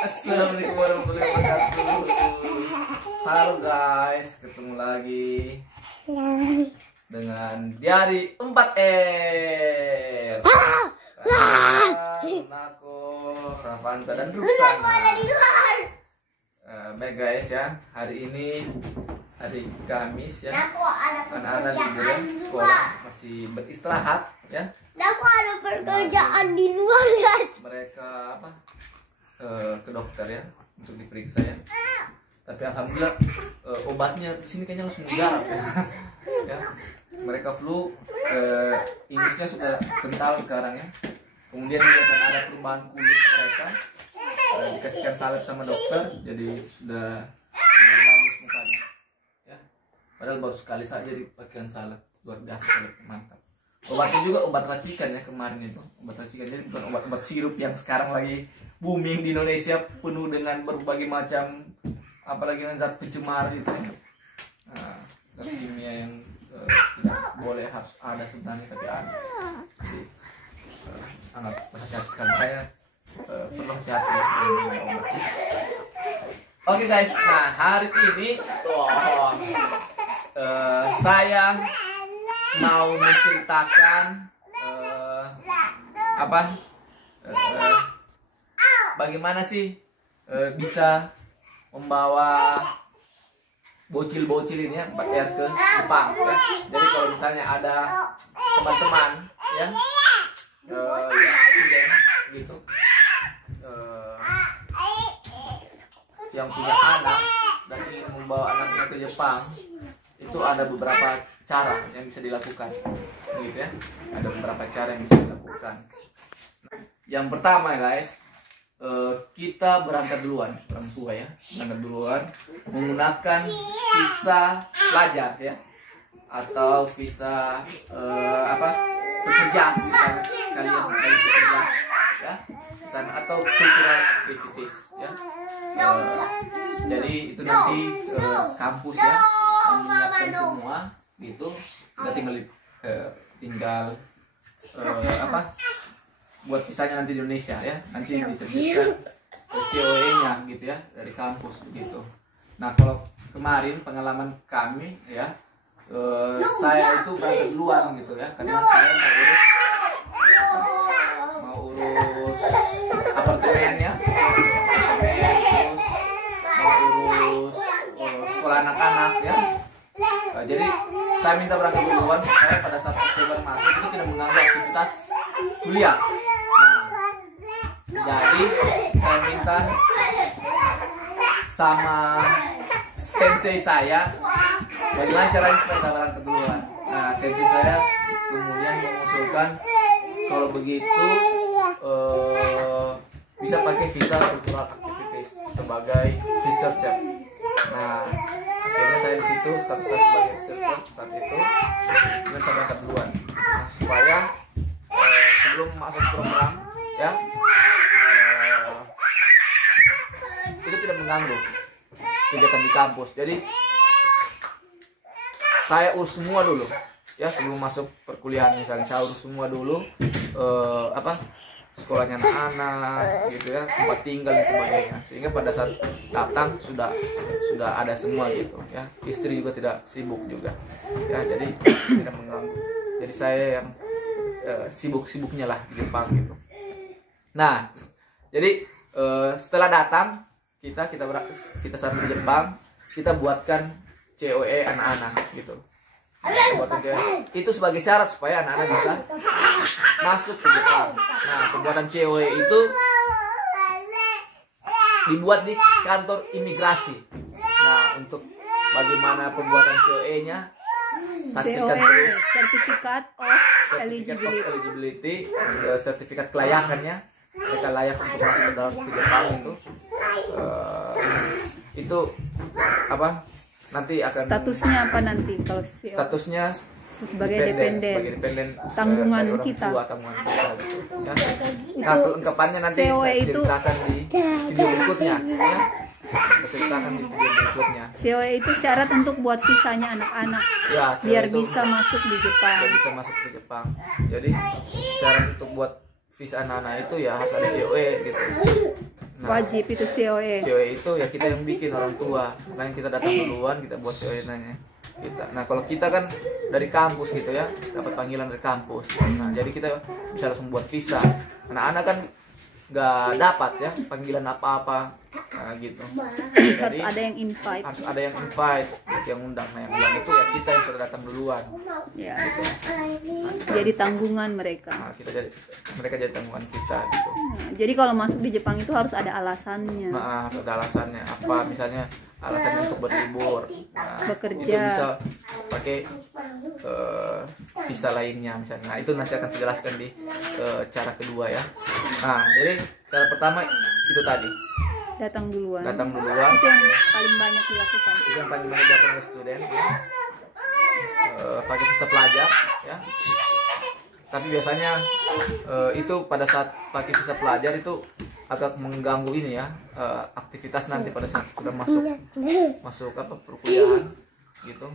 Assalamualaikum warahmatullahi wabarakatuh. Halo guys, ketemu lagi dengan Diari 4R. Nako, Ravansa dan Ruksana. Baik guys ya, hari ini hari Kamis ya. Anak-anak libur ya, sekolah masih beristirahat ya. Aku ada pekerjaan di luar guys. Mereka ke dokter ya untuk diperiksa ya. Tapi alhamdulillah obatnya di sini kayaknya langsung digarap ya. Ya. Mereka flu, inggrisnya sudah kental sekarang ya. Kemudian juga karena ada perubahan kulit mereka, dikasihkan salep sama dokter, jadi sudah bagus mukanya. Ya. Padahal baru sekali saja dipakaikan salep, luar biasa salep, mantap. Obatnya juga obat racikan ya kemarin itu, obat racikan, jadi bukan obat sirup yang sekarang lagi booming di Indonesia, penuh dengan berbagai macam apalagi dengan zat pencemar gitu ya. Nah, zat kimia yang tidak boleh harus ada sebenarnya tapi ada. Jadi, sangat berhati-hati sekali, saya perlu hati-hati dengan obat. Oke guys, nah hari ini saya mau menceritakan bagaimana sih bisa membawa bocil-bocil ini ya 4R ke Jepang ya. Jadi kalau misalnya ada teman-teman ya gitu yang punya anak dan ingin membawa anaknya ke Jepang, itu ada beberapa cara yang bisa dilakukan gitu ya. Ada beberapa cara yang bisa dilakukan. Yang pertama guys, kita berangkat duluan, orang tua ya, berangkat duluan menggunakan visa pelajar ya, atau visa pekerja, kalian bekerja ya sana, atau cultural activities ya. Jadi itu nanti kampus ya menyiapkan semua gitu, kita tinggal buat visanya nanti di Indonesia ya, nanti diterbitkan COE-nya gitu ya dari kampus begitu. Nah kalau kemarin pengalaman kami ya, saya itu berangkat duluan gitu ya, karena saya mau urus apartemen ya, terus mau urus sekolah anak-anak ya. Jadi saya minta berangkat duluan supaya pada saat Oktober masuk itu tidak mengganggu aktivitas kuliah. Jadi saya minta sama sensei saya bagaimana caranya supaya saya berangkat duluan. Nah sensei saya kemudian mengusulkan kalau begitu bisa pakai visa cultural activities sebagai researcher. Nah akhirnya saya di situ, status saya sebagai researcher saat itu, kemudian saya berangkat duluan. Nah, supaya sebelum masuk program ya itu tidak mengganggu kegiatan di kampus. Jadi saya urus semua dulu ya sebelum masuk perkuliahan, misalnya saya urus semua dulu sekolahnya anak-anak gitu ya, tempat tinggal dan sebagainya, sehingga pada saat datang sudah ada semua gitu ya. Istri juga tidak sibuk juga ya, jadi tidak mengganggu. Jadi saya yang sibuk-sibuknya lah di Jepang gitu. Nah jadi setelah datang kita sampai di Jepang, kita buatkan COE anak-anak gitu. Itu sebagai syarat supaya anak-anak bisa masuk ke Jepang. Nah pembuatan COE itu dibuat di kantor imigrasi. Nah untuk bagaimana pembuatan COE-nya, saksikan terus Certificate of Eligibility, sertifikat kelayakannya, mereka layak untuk masuk ke Jepang itu nanti akan statusnya apa nanti kalau statusnya sebagai dependen tanggungan kita gitu, ya. Nah kelengkapannya nanti saya ceritakan di video berikutnya ya. COE itu syarat untuk buat visanya anak-anak ya, biar bisa masuk di Jepang. Jadi syarat untuk buat visa anak-anak itu ya harus ada COE gitu. Nah, Wajib itu COE. COE itu ya kita yang bikin, orang tua. Makanya kita datang duluan, kita buat COE nanya kita. Nah kalau kita kan dari kampus gitu ya, dapat panggilan dari kampus. Nah jadi kita bisa langsung buat visa. Anak-anak kan nggak dapat ya panggilan apa-apa, nah gitu. Harus ada yang invite. Harus ada yang invite, yang undang. Nah yang undang itu ya kita yang sudah datang duluan. Ya. Gitu. Jadi tanggungan mereka. Nah, mereka jadi tanggungan kita gitu. Nah, jadi kalau masuk di Jepang itu harus ada alasannya. Nah, ada alasannya apa? Misalnya alasannya untuk berlibur, nah, Bekerja. itu bisa pakai visa lainnya misalnya. Nah, itu nanti akan saya jelaskan di cara kedua ya. Nah, jadi cara pertama itu tadi Datang duluan. datang duluan. Itu yang paling banyak dilakukan. Itu yang paling banyak dilakukan oleh student ya. Pakai visa pelajar ya. Tapi biasanya itu pada saat pakai visa pelajar itu agak mengganggu ini ya, aktivitas nanti pada saat sudah masuk apa perkuliahan gitu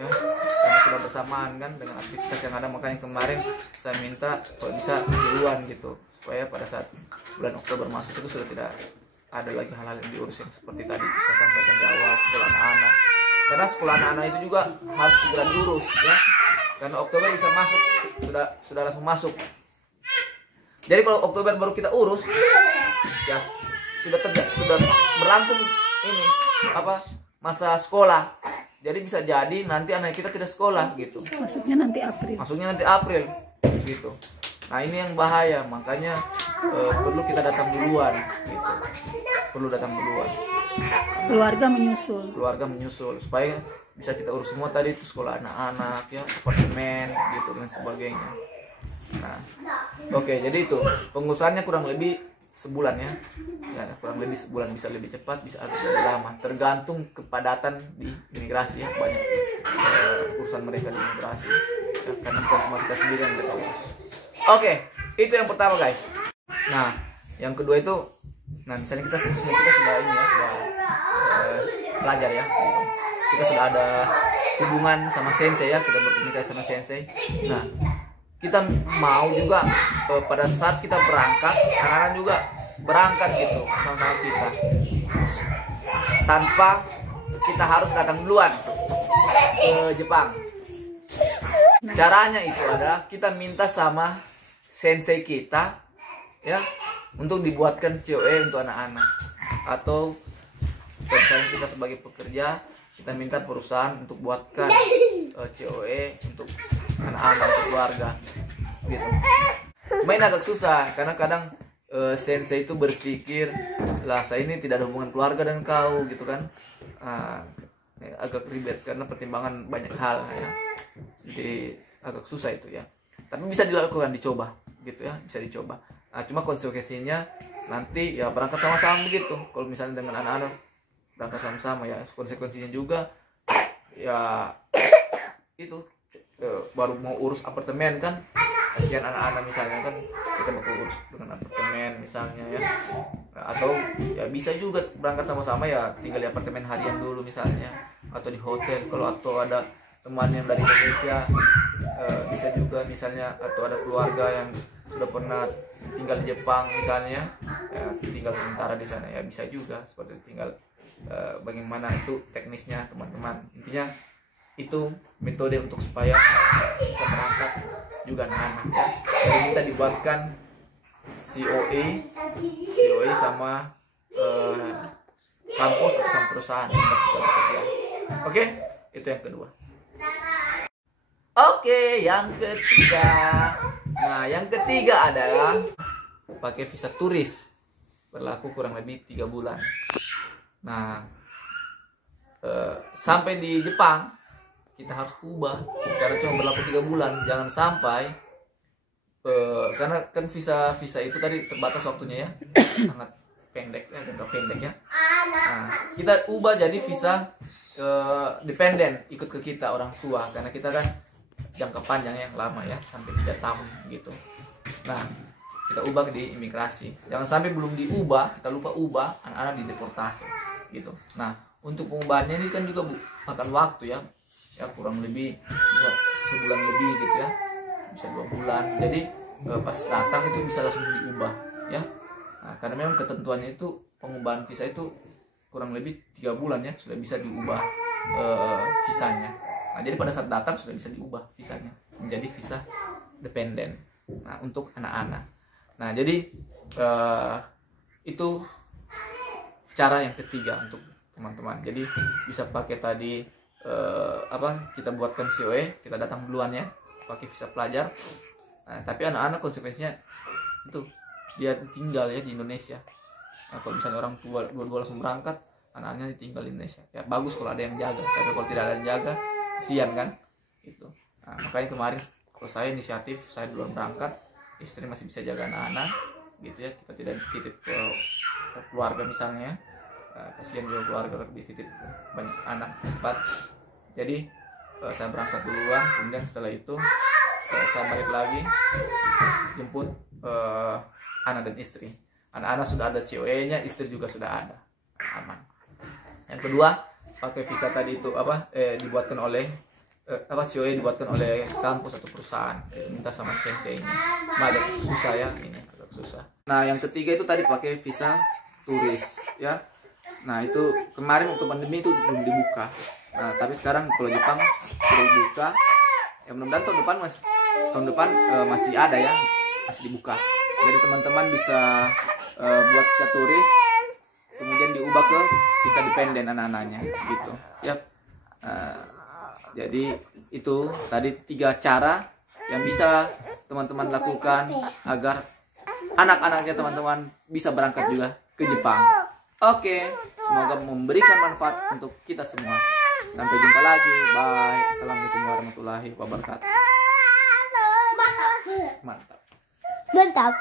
ya, karena sudah bersamaan kan dengan aktivitas yang ada. Makanya kemarin saya minta kalau bisa duluan gitu, supaya pada saat bulan Oktober masuk itu sudah tidak ada lagi hal-hal yang diurus yang seperti tadi itu saya sampaikan di awal, sekolah anak-anak. Karena sekolah anak-anak itu juga harus segera diurus ya, karena Oktober bisa masuk, sudah langsung masuk. Jadi kalau Oktober baru kita urus ya sudah berlangsung ini apa masa sekolah. Jadi bisa jadi nanti anak kita tidak sekolah gitu. Masuknya nanti April gitu. Nah ini yang bahaya, makanya perlu kita datang duluan gitu. Perlu datang duluan. Keluarga menyusul supaya bisa kita urus semua tadi itu, sekolah anak-anak ya, apartemen gitu dan sebagainya. Nah, oke, jadi itu pengurusannya kurang lebih sebulan ya, kurang lebih sebulan, bisa lebih cepat, bisa agak lebih lama, tergantung kepadatan di imigrasi ya, banyak urusan mereka di imigrasi ya, karena bukan cuma kita sendiri yang mereka urus. Oke, itu yang pertama guys. Nah, yang kedua itu, nah misalnya kita sudah ini ya, sudah belajar ya, gitu. Kita sudah ada hubungan sama sensei ya, kita berkomunikasi sama sensei. Nah, kita mau juga pada saat kita berangkat, anak-anak juga berangkat gitu sama-sama kita, tanpa kita harus datang duluan ke Jepang. Caranya itu adalah kita minta sama sensei kita ya untuk dibuatkan COE untuk anak-anak, atau misalnya kita sebagai pekerja kita minta perusahaan untuk buatkan COE untuk anak-anak, untuk keluarga gitu. Cuma ini agak susah karena kadang sensei itu berpikir lah saya ini tidak ada hubungan keluarga dengan kau gitu kan. Agak ribet karena pertimbangan banyak hal ya, jadi agak susah itu ya, tapi bisa dilakukan, dicoba gitu ya, bisa dicoba. Nah, cuma konsekuensinya nanti ya berangkat sama-sama begitu. Kalau misalnya dengan anak-anak berangkat sama-sama ya, konsekuensinya juga ya itu baru mau urus apartemen kan, kasihan anak-anak misalnya kan, kita mau urus dengan apartemen misalnya ya. Nah, atau ya bisa juga berangkat sama-sama ya, tinggal di apartemen harian dulu misalnya, atau di hotel. Kalau atau ada teman yang dari Indonesia bisa juga misalnya, atau ada keluarga yang sudah pernah tinggal di Jepang misalnya ya, tinggal sementara di sana ya, bisa juga seperti itu. Tinggal bagaimana itu teknisnya teman-teman, intinya itu metode untuk supaya bisa berangkat juga anak-anak ya. Jadi minta dibuatkan COE sama kampus atau sama perusahaan yang kita bekerja. Oke, itu yang kedua. Oke, yang ketiga. Nah, yang ketiga adalah pakai visa turis, berlaku kurang lebih 3 bulan. Nah, sampai di Jepang kita harus ubah karena cuma berlaku 3 bulan. Jangan sampai karena kan visa itu tadi terbatas waktunya ya, sangat pendek ya, jangka pendek ya. Nah, kita ubah jadi visa dependen, ikut ke kita orang tua, karena kita kan jangka panjang yang lama ya, sampai 3 tahun gitu. Nah, kita ubah di imigrasi. Jangan sampai belum diubah, kita lupa ubah, anak-anak dideportasi gitu. Nah, untuk pengubahannya ini kan juga makan waktu ya, kurang lebih bisa sebulan lebih gitu ya, bisa 2 bulan. Jadi pas datang itu bisa langsung diubah ya. Nah, karena memang ketentuannya itu pengubahan visa itu kurang lebih 3 bulan ya sudah bisa diubah visanya. Nah, jadi pada saat datang sudah bisa diubah visanya menjadi visa dependen. Nah, untuk anak-anak. Nah, jadi itu cara yang ketiga untuk teman-teman. Jadi bisa pakai tadi kita buatkan COE, kita datang duluan ya, pakai visa pelajar. Nah, tapi anak-anak konsekuensinya itu dia tinggal ya di Indonesia. Nah, kalau misalnya orang tua dua-dua langsung berangkat, anak-anaknya ditinggal di Indonesia. Ya bagus kalau ada yang jaga, tapi kalau tidak ada yang jaga, kasihan kan? Gitu. Nah, makanya kemarin kalau saya inisiatif, saya duluan berangkat, istri masih bisa jaga anak-anak, gitu ya. Kita tidak titip ke keluarga misalnya. Kasihan juga keluarga dititip banyak anak 4. Jadi saya berangkat duluan, kemudian setelah itu saya balik lagi jemput anak dan istri. Anak-anak sudah ada COE-nya, istri juga sudah ada, aman. Yang kedua, pakai visa tadi itu dibuatkan oleh COE dibuatkan oleh kampus atau perusahaan, minta sama sensei-nya. Agak susah ya, ini agak susah. Nah, yang ketiga itu tadi pakai visa turis ya. Nah, itu kemarin waktu pandemi itu belum dibuka. Nah, tapi sekarang kalau Jepang sudah dibuka. Ya mudah-mudahan tahun depan masih ada ya, masih dibuka. Jadi teman-teman bisa buat visa turis, kemudian diubah ke visa dependen anak-anaknya, gitu. Ya. Jadi itu tadi 3 cara yang bisa teman-teman lakukan agar anak-anaknya teman-teman bisa berangkat juga ke Jepang. Oke, semoga memberikan manfaat untuk kita semua. Sampai jumpa lagi. Bye. Assalamualaikum warahmatullahi wabarakatuh. Mantap. Mantap.